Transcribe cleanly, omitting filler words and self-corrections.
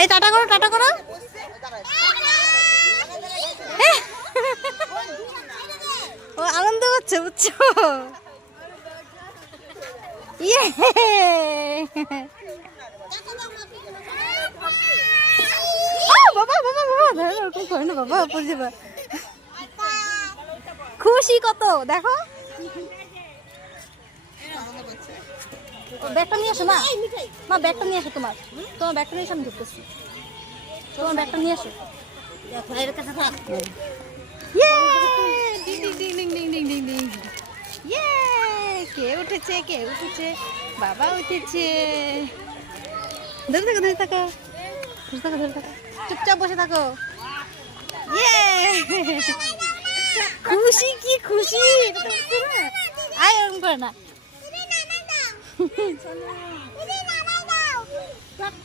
এই টাটা করো, টাটা করো। ও আনন্দ হচ্ছে, বুঝছো? ইয়ে বাবা বাবা বাবা, ওরকম করে না বাবা, পড়ে যাবা। খুশি কত দেখো। ব্যাগটা নিয়ে আসো মা, মা ব্যাগটা নিয়ে আসো, তোমার তোমার ব্যাগটা নিয়ে এসে আমি ঢুকতেছি। তোমার ব্যাগটা নিয়ে আসো। কে উঠেছে, কে উঠেছে? বাবা উঠেছে। ধরে থাকো, ধরে থাকো, ধরে থাকো, ধরে থাকো, চুপচাপ বসে থাকো। খুশি কি খুশি, আয় ওরকম করে না।